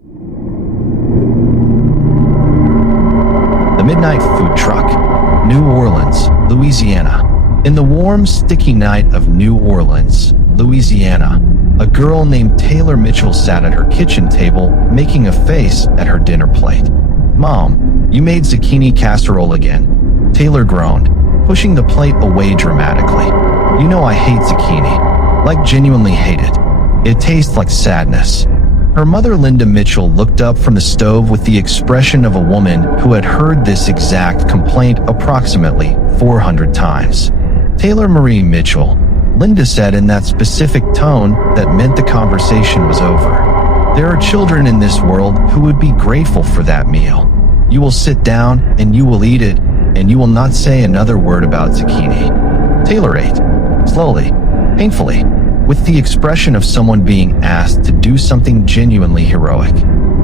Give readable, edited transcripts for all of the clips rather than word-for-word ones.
The Midnight Food Truck, New Orleans, Louisiana. In the warm, sticky night of New Orleans, Louisiana, a girl named Taylor Mitchell sat at her kitchen table making a face at her dinner plate. "Mom, you made zucchini casserole again," Taylor groaned, pushing the plate away dramatically. "You know I hate zucchini. Like genuinely hate it. It tastes like sadness." Her mother, Linda Mitchell, looked up from the stove with the expression of a woman who had heard this exact complaint approximately 400 times. "Taylor Marie Mitchell," Linda said in that specific tone that meant the conversation was over. "There are children in this world who would be grateful for that meal. You will sit down and you will eat it, and you will not say another word about zucchini." Taylor ate, slowly, painfully, with the expression of someone being asked to do something genuinely heroic.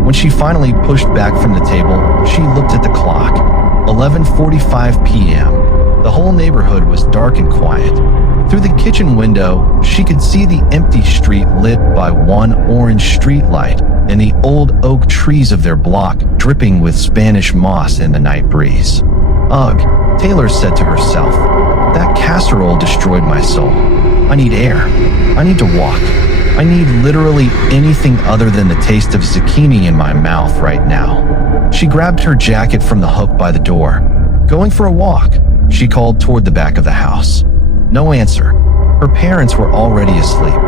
When she finally pushed back from the table, she looked at the clock. 11:45 p.m. The whole neighborhood was dark and quiet. Through the kitchen window, she could see the empty street lit by one orange street light and the old oak trees of their block dripping with Spanish moss in the night breeze. "Ugh," Taylor said to herself. "That casserole destroyed my soul. I need air. I need to walk. I need literally anything other than the taste of zucchini in my mouth right now." She grabbed her jacket from the hook by the door. "Going for a walk," she called toward the back of the house. No answer. Her parents were already asleep.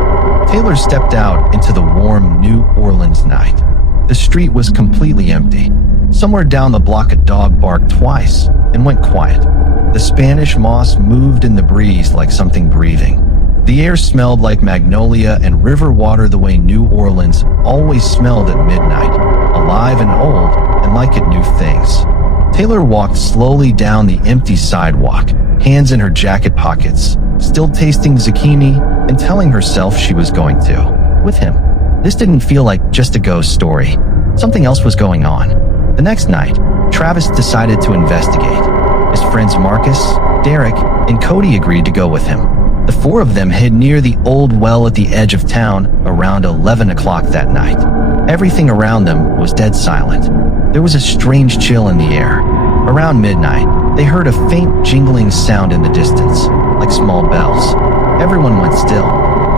Taylor stepped out into the warm New Orleans night. The street was completely empty. Somewhere down the block, a dog barked twice and went quiet. The Spanish moss moved in the breeze like something breathing. The air smelled like magnolia and river water the way New Orleans always smelled at midnight, alive and old, and like it knew things. Taylor walked slowly down the empty sidewalk, hands in her jacket pockets, still tasting zucchini and telling herself she was going to. With him. This didn't feel like just a ghost story. Something else was going on. The next night, Travis decided to investigate. His friends Marcus, Derek, and Cody agreed to go with him. The four of them hid near the old well at the edge of town around 11 o'clock that night. Everything around them was dead silent. There was a strange chill in the air. Around midnight, they heard a faint jingling sound in the distance, like small bells. Everyone went still.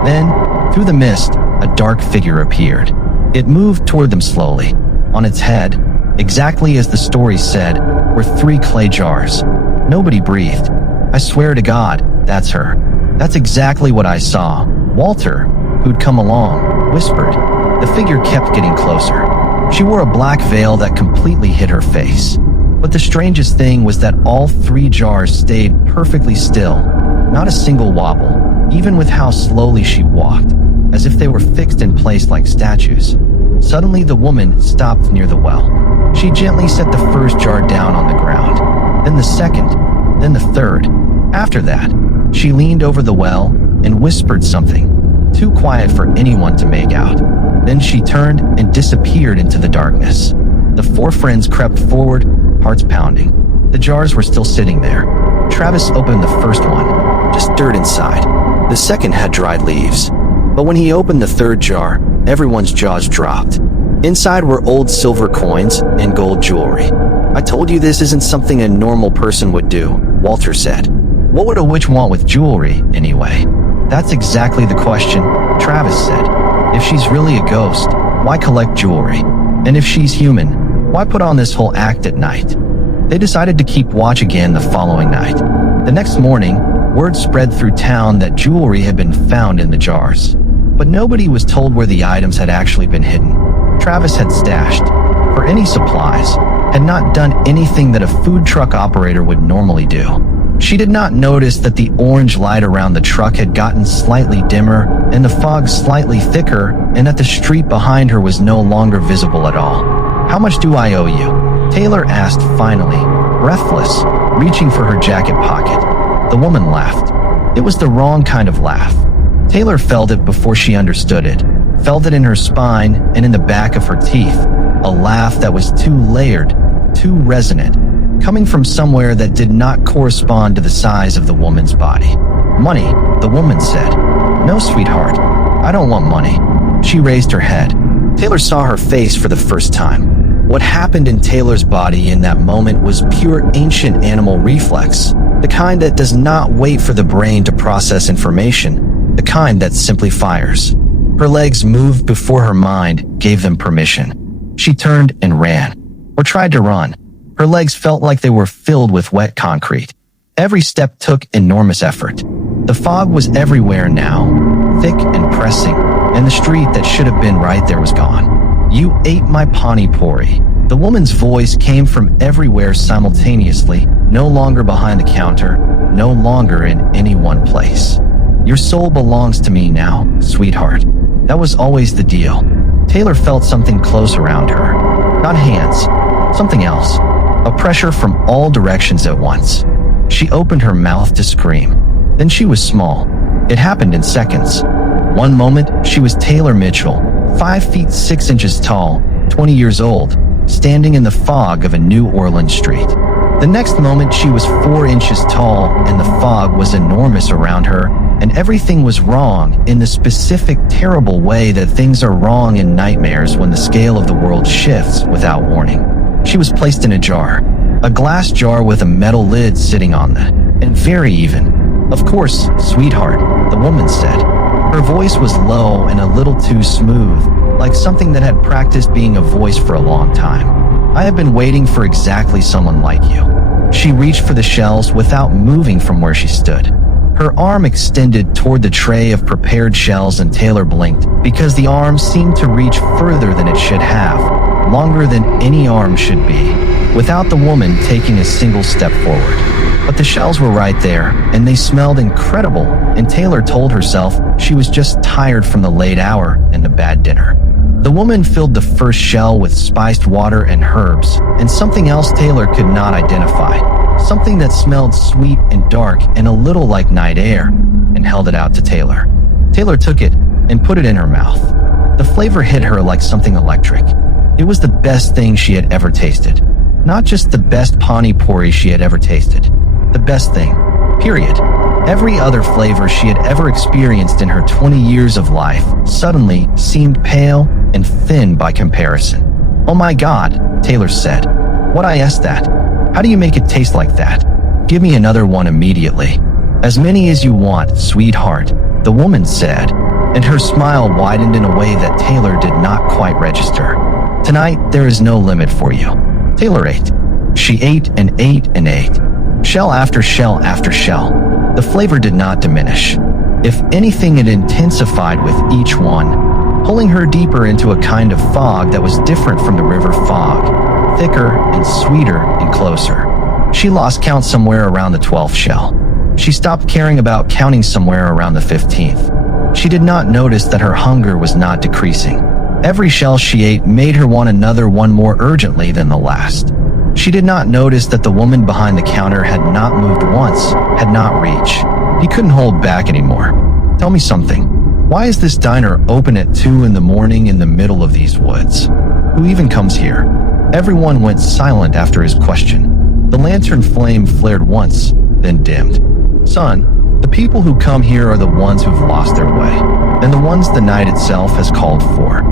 Then, through the mist, a dark figure appeared. It moved toward them slowly. On its head, exactly as the story said, were 3 clay jars. Nobody breathed. "I swear to God, that's her. That's exactly what I saw. Walter, who'd come along, whispered." The figure kept getting closer. She wore a black veil that completely hid her face. But the strangest thing was that all 3 jars stayed perfectly still. Not a single wobble, even with how slowly she walked, as if they were fixed in place like statues. Suddenly, the woman stopped near the well. She gently set the first jar down on the ground, then the second, then the third. After that, she leaned over the well and whispered something, too quiet for anyone to make out. Then she turned and disappeared into the darkness. The 4 friends crept forward, hearts pounding. The jars were still sitting there. Travis opened the first one, just dirt inside. The second had dried leaves. But when he opened the third jar, everyone's jaws dropped. Inside were old silver coins and gold jewelry. "I told you this isn't something a normal person would do," Walter said. "What would a witch want with jewelry, anyway?" "That's exactly the question," Travis said. "If she's really a ghost, why collect jewelry? And if she's human, why put on this whole act at night?" They decided to keep watch again the following night. The next morning, word spread through town that jewelry had been found in the jars. But nobody was told where the items had actually been hidden. Travis had stashed, for any supplies, had not done anything that a food truck operator would normally do. She did not notice that the orange light around the truck had gotten slightly dimmer and the fog slightly thicker, and that the street behind her was no longer visible at all. "How much do I owe you?" Taylor asked finally, breathless, reaching for her jacket pocket. The woman laughed. It was the wrong kind of laugh. Taylor felt it before she understood it, felt it in her spine and in the back of her teeth, a laugh that was too layered, too resonant, coming from somewhere that did not correspond to the size of the woman's body. "Money," the woman said. "No, sweetheart, I don't want money." She raised her head. Taylor saw her face for the first time. What happened in Taylor's body in that moment was pure ancient animal reflex, the kind that does not wait for the brain to process information, the kind that simply fires. Her legs moved before her mind gave them permission. She turned and ran, or tried to run. Her legs felt like they were filled with wet concrete. Every step took enormous effort. The fog was everywhere now, thick and pressing, and the street that should have been right there was gone. "You ate my Pani Puri." The woman's voice came from everywhere simultaneously, no longer behind the counter, no longer in any one place. "Your soul belongs to me now, sweetheart." That was always the deal. Taylor felt something close around her. Not hands, something else. A pressure from all directions at once. She opened her mouth to scream. Then she was small. It happened in seconds. One moment, she was Taylor Mitchell, 5 feet 6 inches tall, 20 years old, standing in the fog of a New Orleans street. The next moment, she was 4 inches tall, and the fog was enormous around her, and everything was wrong in the specific, terrible way that things are wrong in nightmares when the scale of the world shifts without warning. She was placed in a jar, a glass jar with a metal lid sitting on it, and very even. "Of course, sweetheart," the woman said. Her voice was low and a little too smooth, like something that had practiced being a voice for a long time. "I have been waiting for exactly someone like you." She reached for the shells without moving from where she stood. Her arm extended toward the tray of prepared shells, and Taylor blinked because the arm seemed to reach further than it should have, longer than any arm should be, without the woman taking a single step forward. But the shells were right there, and they smelled incredible, and Taylor told herself she was just tired from the late hour and the bad dinner. The woman filled the first shell with spiced water and herbs, and something else Taylor could not identify. Something that smelled sweet and dark and a little like night air, and held it out to Taylor. Taylor took it and put it in her mouth. The flavor hit her like something electric. It was the best thing she had ever tasted. Not just the best Pani Puri she had ever tasted. The best thing, period. Every other flavor she had ever experienced in her 20 years of life suddenly seemed pale and thin by comparison. "Oh my God," Taylor said. "What I asked that? How do you make it taste like that? Give me another one immediately." "As many as you want, sweetheart," the woman said, and her smile widened in a way that Taylor did not quite register. "Tonight, there is no limit for you." Taylor ate. She ate and ate and ate. Shell after shell after shell. The flavor did not diminish. If anything, it intensified with each one, pulling her deeper into a kind of fog that was different from the river fog, thicker and sweeter and closer. She lost count somewhere around the 12th shell. She stopped caring about counting somewhere around the 15th. She did not notice that her hunger was not decreasing. Every shell she ate made her want another one more urgently than the last. She did not notice that the woman behind the counter had not moved once, had not reached. He couldn't hold back anymore. "Tell me something. Why is this diner open at 2 in the morning in the middle of these woods? Who even comes here?" Everyone went silent after his question. The lantern flame flared once, then dimmed. "Son, the people who come here are the ones who've lost their way, and the ones the night itself has called for.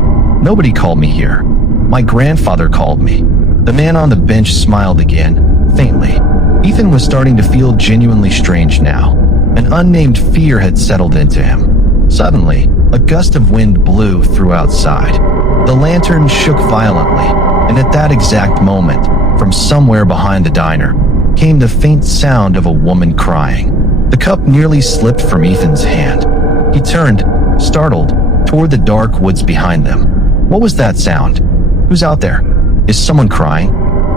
Nobody called me here. My grandfather called me." The man on the bench smiled again, faintly. Ethan was starting to feel genuinely strange now. An unnamed fear had settled into him. Suddenly, a gust of wind blew through outside. The lantern shook violently, and at that exact moment, from somewhere behind the diner, came the faint sound of a woman crying. The cup nearly slipped from Ethan's hand. He turned, startled, toward the dark woods behind them. What was that sound? Who's out there? Is someone crying?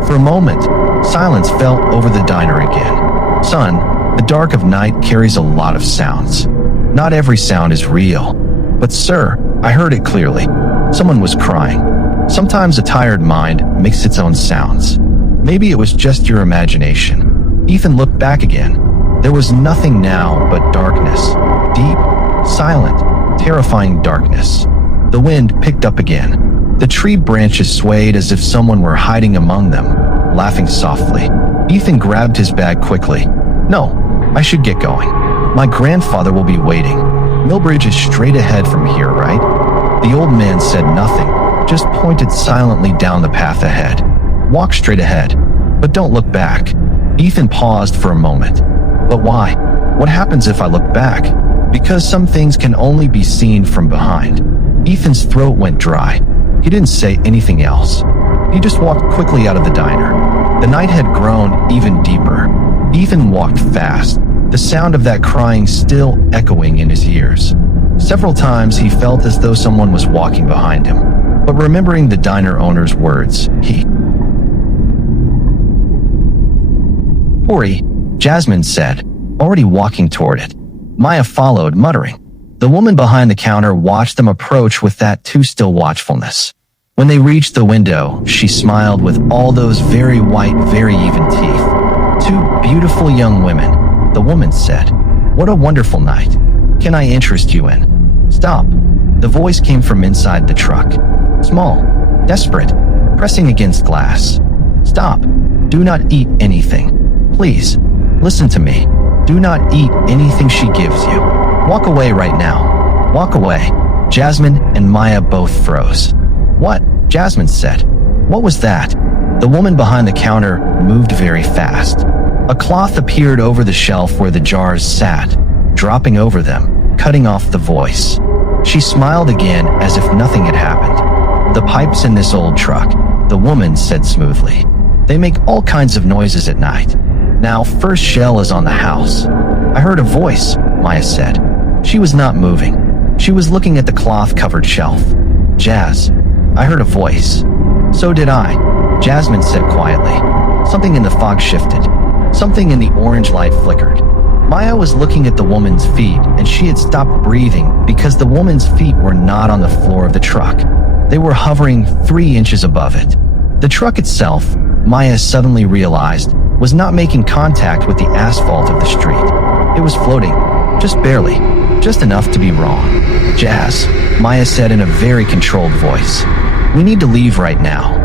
For a moment, silence fell over the diner again. "Son, the dark of night carries a lot of sounds. Not every sound is real. But sir, I heard it clearly. Someone was crying. Sometimes a tired mind makes its own sounds. Maybe it was just your imagination." Ethan looked back again. There was nothing now but darkness. Deep, silent, terrifying darkness. The wind picked up again. The tree branches swayed as if someone were hiding among them, laughing softly. Ethan grabbed his bag quickly. "No, I should get going. My grandfather will be waiting. Millbridge is straight ahead from here, right?" The old man said nothing, Just point it silently down the path ahead. Walk straight ahead, but don't look back. Ethan paused for a moment. But why? What happens if I look back? Because some things can only be seen from behind. Ethan's throat went dry. He didn't say anything else. He just walked quickly out of the diner. The night had grown even deeper. Ethan walked fast, the sound of that crying still echoing in his ears. Several times he felt as though someone was walking behind him. But remembering the diner owner's words, Puri, Jasmine said, already walking toward it. Maya followed, muttering. The woman behind the counter watched them approach with that too still watchfulness. When they reached the window, she smiled with all those very white, very even teeth. Two beautiful young women, the woman said. What a wonderful night. Can I interest you in? Stop. The voice came from inside the truck. Small, desperate, pressing against glass. Stop. Do not eat anything. Please, listen to me. Do not eat anything she gives you. Walk away right now. Walk away. Jasmine and Maya both froze. What? Jasmine said. What was that? The woman behind the counter moved very fast. A cloth appeared over the shelf where the jars sat, dropping over them, cutting off the voice. She smiled again as if nothing had happened. The pipes in this old truck, the woman said smoothly. They make all kinds of noises at night. Now, first shell is on the house. I heard a voice, Maya said. She was not moving. She was looking at the cloth-covered shelf. Jazz, I heard a voice. So did I, Jasmine said quietly. Something in the fog shifted. Something in the orange light flickered. Maya was looking at the woman's feet, and she had stopped breathing because the woman's feet were not on the floor of the truck. They were hovering 3 inches above it. The truck itself, Maya suddenly realized, was not making contact with the asphalt of the street. It was floating, just barely, just enough to be wrong. Jazz, Maya said in a very controlled voice. We need to leave right now.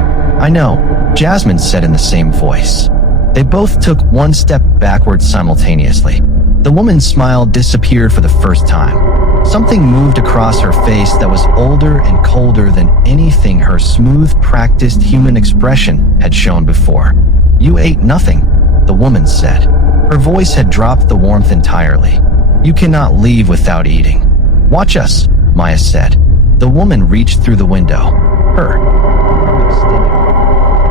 I know, Jasmine said in the same voice. They both took one step backwards simultaneously. The woman's smile disappeared for the first time. Something moved across her face that was older and colder than anything her smooth, practiced human expression had shown before. You ate nothing, the woman said. Her voice had dropped the warmth entirely. You cannot leave without eating. Watch us, Maya said. The woman reached through the window. Her arm extended.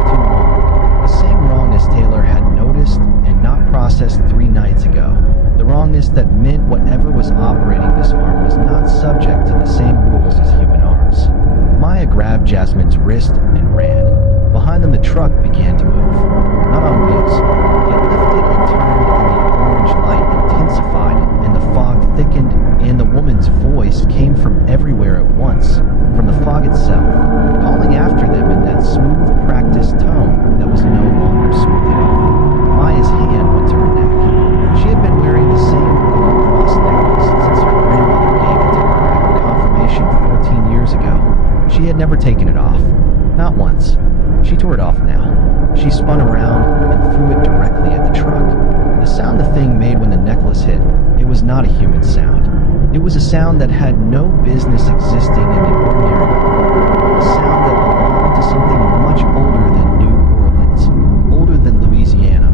Too long. The same wrongness Taylor had noticed and not processed 3 nights ago. The wrongness that meant whatever was operating this arm was not subject to the same rules as human arms. Maya grabbed Jasmine's wrist and ran. Behind them, the truck began to move. Not on wheels. It lifted and turned, and the orange light intensified, and the fog thickened, and the woman's voice came from everywhere at once, from the fog itself, calling after them in that smooth, practiced tone that was no longer smooth at all. Maya's hand went to her neck. She had been wearing the same gold cross necklace since her grandmother gave it to her at her confirmation 14 years ago. She had never taken it off. Not once. She tore it off now. She spun around and threw it directly at the truck. The sound the thing made when the necklace hit, it was not a human sound. It was a sound that had no business existing in the ordinary world. A sound that belonged to something much older than New Orleans, older than Louisiana,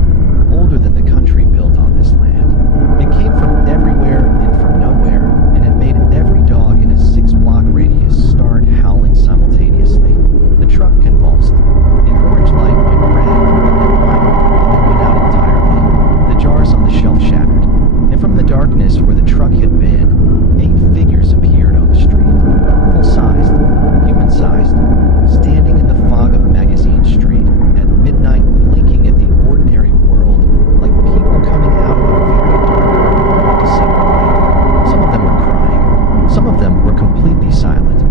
older than the country built on this land. It came from everywhere and from nowhere, and it made every dog in a 6-block radius start howling simultaneously. The truck convulsed. The orange light went red, and then white, and then went out entirely. The jars on the shelf shattered, and from the darkness where the truck had been, 8 figures appeared on the street, full-sized, human-sized, standing in the fog of Magazine Street at midnight, blinking at the ordinary world like people coming out of a very dark room to say goodnight. Some of them were crying. Some of them were completely silent.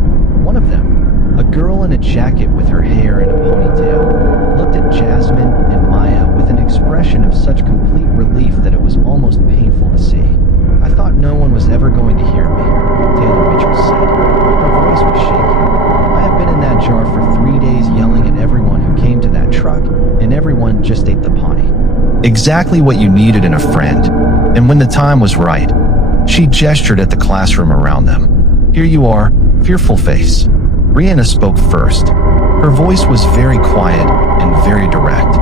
One of them, a girl in a jacket with her hair in a ponytail, looked at Jasmine and Maya with an expression of such complete relief that it was almost painful to see. I thought no one was ever going to hear me, Taylor Mitchell said. Her voice was shaking. I have been in that jar for 3 days yelling at everyone who came to that truck, and everyone just ate the pani. Exactly what you needed in a friend. And when the time was right, she gestured at the classroom around them. Here you are, fearful face. Brianna spoke first. Her voice was very quiet and very direct.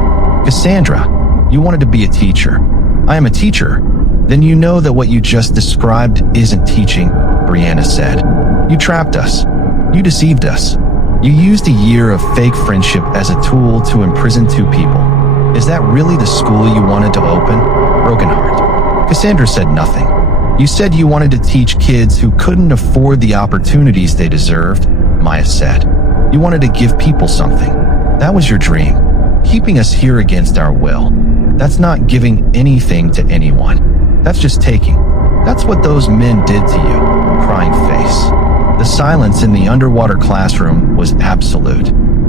Cassandra, you wanted to be a teacher. I am a teacher. Then you know that what you just described isn't teaching, Brianna said. You trapped us. You deceived us. You used a year of fake friendship as a tool to imprison two people. Is that really the school you wanted to open? Broken heart. Cassandra said nothing. You said you wanted to teach kids who couldn't afford the opportunities they deserved, Maya said. You wanted to give people something. That was your dream. Keeping us here against our will. That's not giving anything to anyone. That's just taking. That's what those men did to you. Crying face. The silence in the underwater classroom was absolute.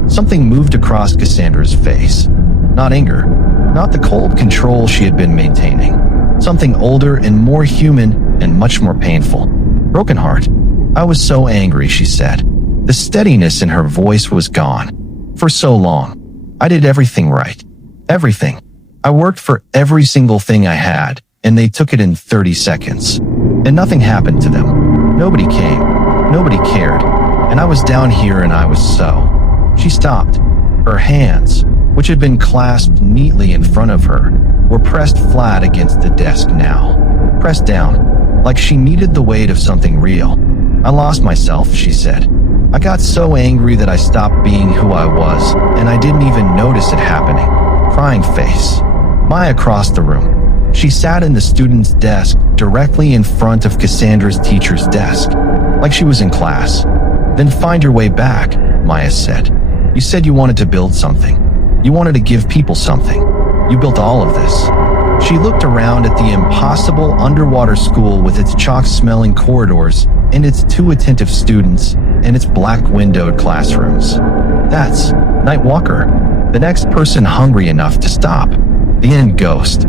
Something moved across Cassandra's face. Not anger. Not the cold control she had been maintaining. Something older and more human and much more painful. Broken heart. I was so angry, she said. The steadiness in her voice was gone. For so long. I did everything right. Everything. I worked for every single thing I had, and they took it in 30 seconds. And nothing happened to them. Nobody came. Nobody cared. And I was down here and I was so. She stopped. Her hands, which had been clasped neatly in front of her, were pressed flat against the desk now. Pressed down, like she needed the weight of something real. I lost myself, she said. I got so angry that I stopped being who I was, and I didn't even notice it happening. Crying face. Maya crossed the room. She sat in the student's desk directly in front of Cassandra's teacher's desk, like she was in class. Then find your way back, Maya said. You said you wanted to build something. You wanted to give people something. You built all of this. She looked around at the impossible underwater school with its chalk-smelling corridors and its two attentive students and its black-windowed classrooms. That's Nightwalker, the next person hungry enough to stop. The end ghost.